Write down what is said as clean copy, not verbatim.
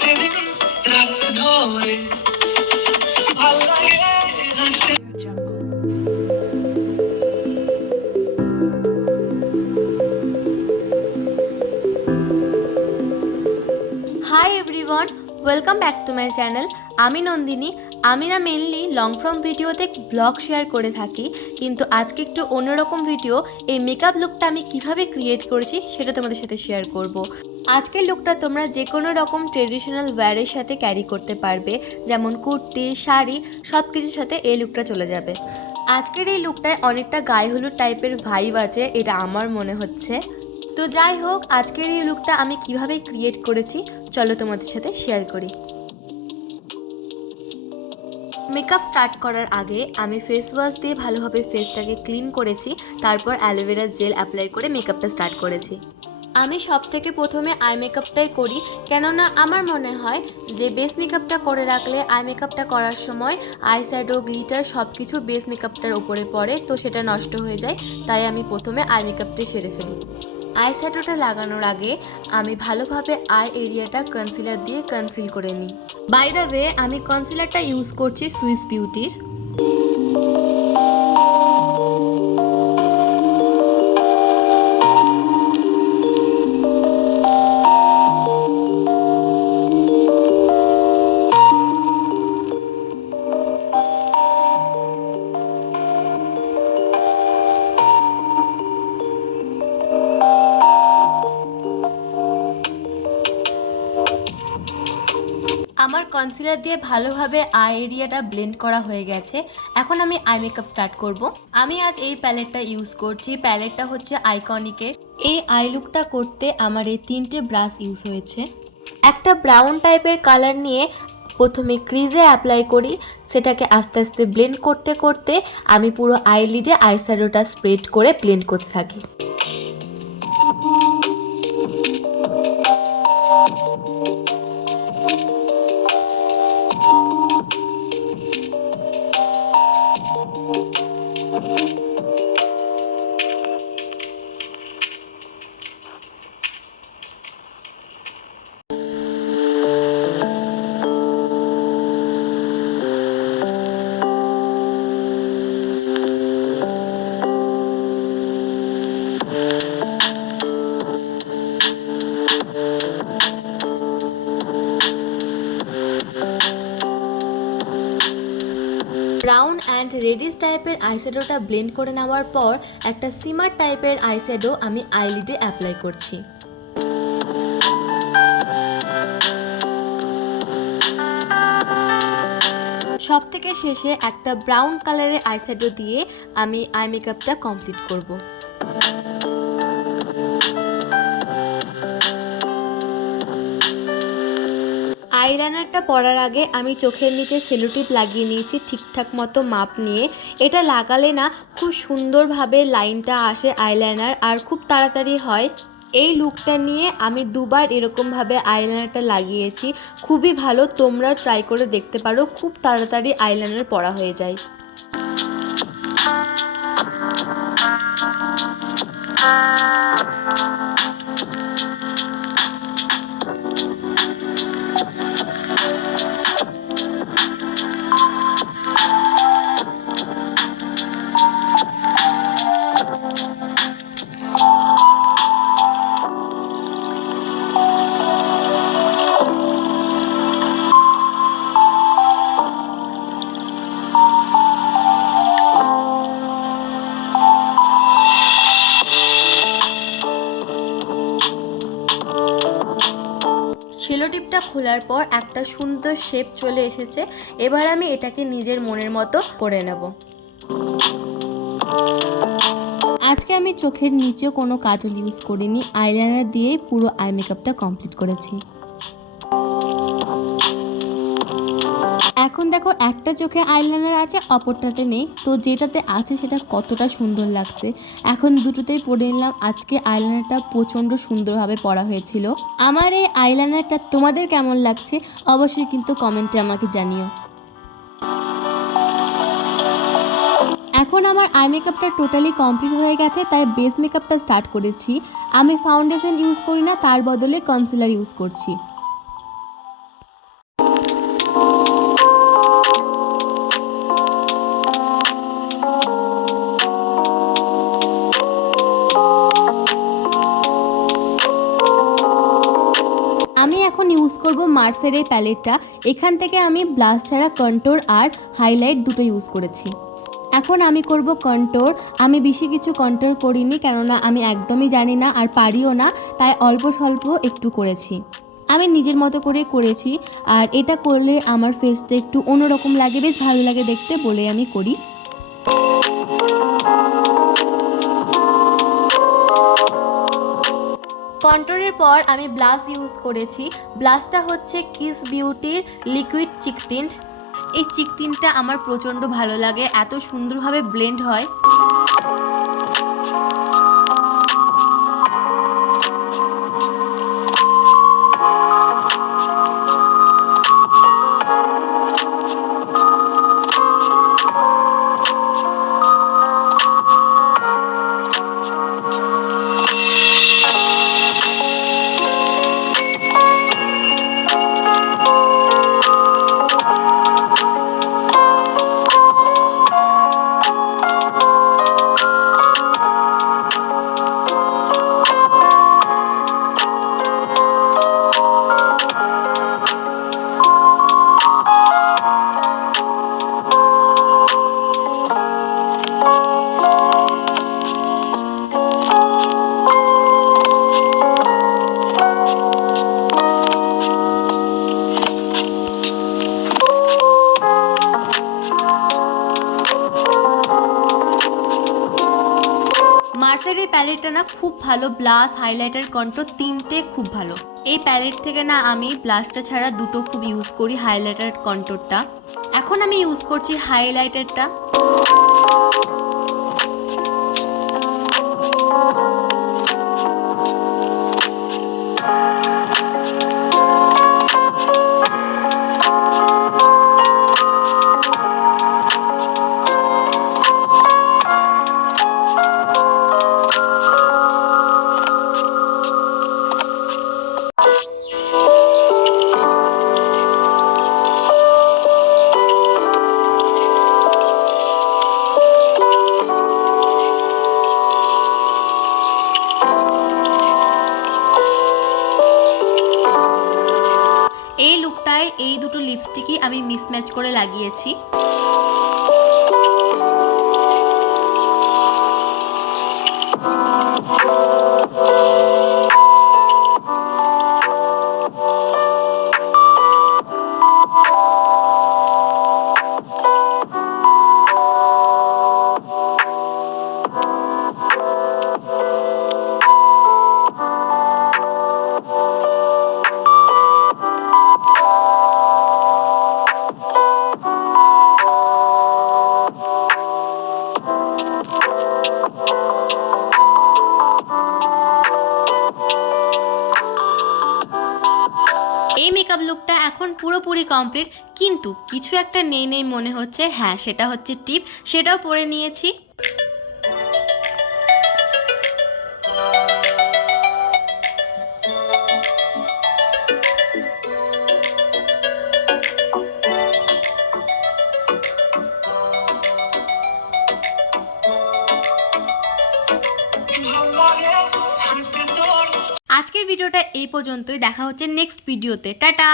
সেদিন রাত ধরে ভাল লাগে হাঁটতে। Hi everyone, welcome back to my channel. আমি নন্দিনী। আমি না মেনলি লং ফর্ম ভিডিওতে ব্লগ শেয়ার করে থাকি, কিন্তু আজকে একটু অন্যরকম ভিডিও। এই মেকআপ লুকটা আমি কিভাবে ক্রিয়েট করেছি সেটা তোমাদের সাথে শেয়ার করব। আজকের লুকটা তোমরা যে কোনো রকম ট্রেডিশনাল ওয়্যারের সাথে ক্যারি করতে পারবে, যেমন কুর্তি, শাড়ি, সব কিছুর সাথে এই লুকটা চলে যাবে। আজকের এই লুকটায় অনেকটা গায়ে হলুদ টাইপের ভাইব আছে, এটা আমার মনে হচ্ছে। তো যাই হোক, আজকের এই লুকটা আমি কিভাবে ক্রিয়েট করেছি চলো তোমাদের সাথে শেয়ার করি। মেকআপ স্টার্ট করার আগে আমি ফেস ওয়াশ দিয়ে ভালোভাবে ফেসটাকে ক্লিন করেছি, তারপর অ্যালোভেরা জেল অ্যাপ্লাই করে মেকআপটা স্টার্ট করেছি। আমি সব থেকে প্রথমে আই মেকআপটাই করি, কেননা আমার মনে হয় যে বেস মেকআপটা করে রাখলে আই মেকআপটা করার সময় আই শ্যাডো, গ্লিটার সব কিছু বেস মেকআপটার উপরে পড়ে, তো সেটা নষ্ট হয়ে যায়। তাই আমি প্রথমে আই মেকআপটা সেরে ফেলি। আই শ্যাডোটা লাগানোর আগে আমি ভালোভাবে আই এরিয়াটা কনসিলার দিয়ে কনসিল করে নিই। বাই দ্য ওয়ে, আমি কনসিলারটা ইউজ করছি সুইস বিউটির। আমার কনসিলার দিয়ে ভালোভাবে আই এরিয়াটা ব্লেন্ড করা হয়ে গেছে। এখন আমি আই মেকআপ স্টার্ট করব। আমি আজ এই প্যালেটটা ইউজ করছি। প্যালেটটা হচ্ছে আইকনিকের। এই আই লুকটা করতে আমার এই তিনটে ব্রাশ ইউজ হয়েছে। একটা ব্রাউন টাইপের কালার নিয়ে প্রথমে ক্রিজে অ্যাপ্লাই করি, সেটাকে আস্তে আস্তে ব্লেন্ড করতে করতে আমি পুরো আইলিডে আইশ্যাডোটা স্প্রেড করে ব্লেন্ড করতে থাকি। ব্রাউন অ্যান্ড রেডিশ টাইপের আইশ্যাডোটা ব্লেন্ড করে নেওয়ার পর একটা সিমার টাইপের আইশ্যাডো আমি আইলিডে অ্যাপ্লাই করছি। সব থেকে শেষে একটা ব্রাউন কালারের আইশ্যাডো দিয়ে আমি আই মেকআপটা কমপ্লিট করব। আইলাইনারটা পরার আগে আমি চোখের নিচে সেলো টিপ লাগিয়ে নিয়েছি ঠিকঠাক মতো মাপ নিয়ে। এটা লাগালে না খুব সুন্দরভাবে লাইনটা আসে আইলাইনার, আর খুব তাড়াতাড়ি হয়। এই লুকটা নিয়ে আমি দুবার এরকমভাবে আইলাইনারটা লাগিয়েছি। খুবই ভালো, তোমরা ট্রাই করে দেখতে পারো, খুব তাড়াতাড়ি আইলাইনার পরা হয়ে যায়। সেলো টিপটা খোলার পর একটা সুন্দর শেপ চলে এসেছে। এবার আমি এটাকে নিজের মনের মতো করে নেব। আজকে আমি চোখের নিচেও কোনো কাজল ইউজ করিনি, আইলাইনার দিয়েই পুরো আই মেকআপটা কমপ্লিট করেছি। এখন দেখো, একটা চোখে আইলাইনার আছে, অপরটাতে নেই। তো যেটাতে আছে সেটা কতটা সুন্দর লাগছে। এখন দুটোতেই পরে নিলাম। আজকে আইলাইনারটা প্রচণ্ড সুন্দরভাবে পরা হয়েছিল। আমার এই আইলাইনারটা তোমাদের কেমন লাগছে অবশ্যই কিন্তু কমেন্টে আমাকে জানিও। এখন আমার আই মেকআপটা টোটালি কমপ্লিট হয়ে গেছে, তাই বেস মেকআপটা স্টার্ট করেছি। আমি ফাউন্ডেশন ইউজ করি না, তার বদলে কনসিলার ইউজ করছি। করব মার্সের এই প্যালেটটা। এখান থেকে আমি ব্লাশ ছাড়া কন্ট্যুর আর হাইলাইট দুটো ইউজ করেছি। এখন আমি করব কন্ট্যুর। আমি বেশি কিছু কন্ট্যুর করিনি, কেননা আমি একদমই জানি না আর পারিও না, তাই অল্প স্বল্প একটু করেছি। আমি নিজের মতো করে করেছি, আর এটা করলে আমার ফেসটা একটু অন্যরকম লাগে, বেশ ভালো লাগে দেখতে বলে আমি করি। কন্ট্যুরের পর আমি ব্লাশ ইউজ করেছি। ব্লাশটা হচ্ছে কিস বিউটির লিকুইড চিক টিন্ট। এই চিক টিন্টটা আমার প্রচণ্ড ভালো লাগে, এত সুন্দরভাবে ব্লেন্ড হয়। মার্সের এই প্যালেটটা না খুব ভালো, ব্লাশ হাইলাইটার কন্ট্যুর তিনটে খুব ভালো। এই প্যালেট থেকে না আমি ব্লাশটা ছাড়া দুটো খুব ইউজ করি, হাইলাইটার কন্ট্যুরটা। এখন আমি ইউজ করছি হাইলাইটারটা। এই লুকটায় এই দুটো লিপস্টিকই আমি মিসম্যাচ করে লাগিয়েছি। এই মেকআপ লুকটা এখন পুরোপুরি কমপ্লিট, কিন্তু কিছু একটা নেই নেই মনে হচ্ছে। হ্যাঁ, সেটা হচ্ছে টিপ, সেটাও পরে নিয়েছি। আজকের ভিডিওটা এই পর্যন্তই, দেখা হচ্ছে নেক্সট ভিডিওতে। টাটা।